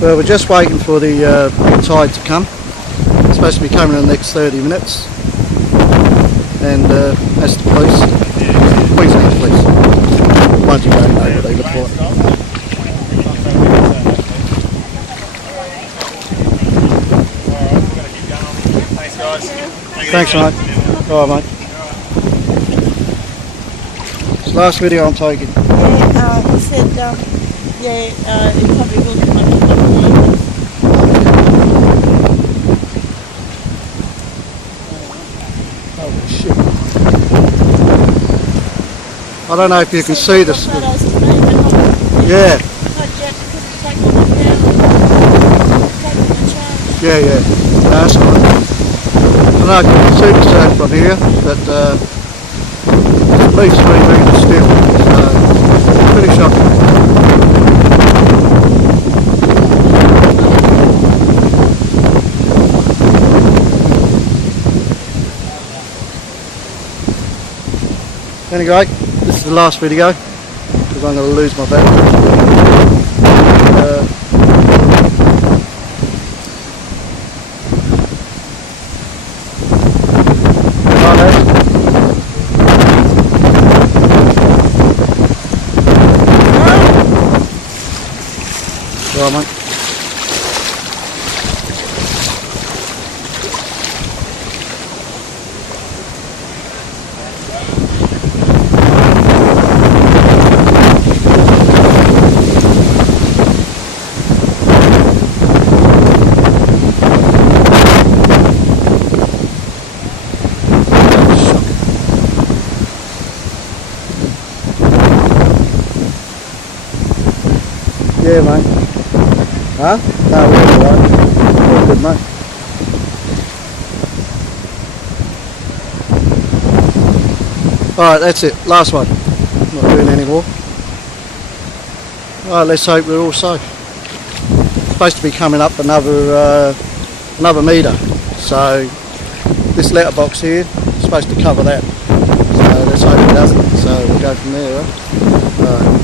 Well, we're just waiting for the tide to come. It's supposed to be coming in the next 30 minutes. And that's the police. Queensland police. Ones you don't know what they look like. Thanks, mate. Alright, mate. It's the last video I'm taking. Yeah, he said, it probably will come up in Holy shit. I don't know if you can see this. Yeah. Yeah, yeah. No, that's all right. I don't know if you can see the surf from here, but at least 3 metres still. So, pretty shocking. Anyway, this is the last video because I'm going to lose my battery. Right, mate. Yeah, mate. Huh? No, we're alright. We're good, mate. Alright, that's it. Last one. Not doing any more. Alright, let's hope we're all safe. It's supposed to be coming up another metre. So, this letterbox here is supposed to cover that. So, let's hope it doesn't. So, we'll go from there, right? Alright.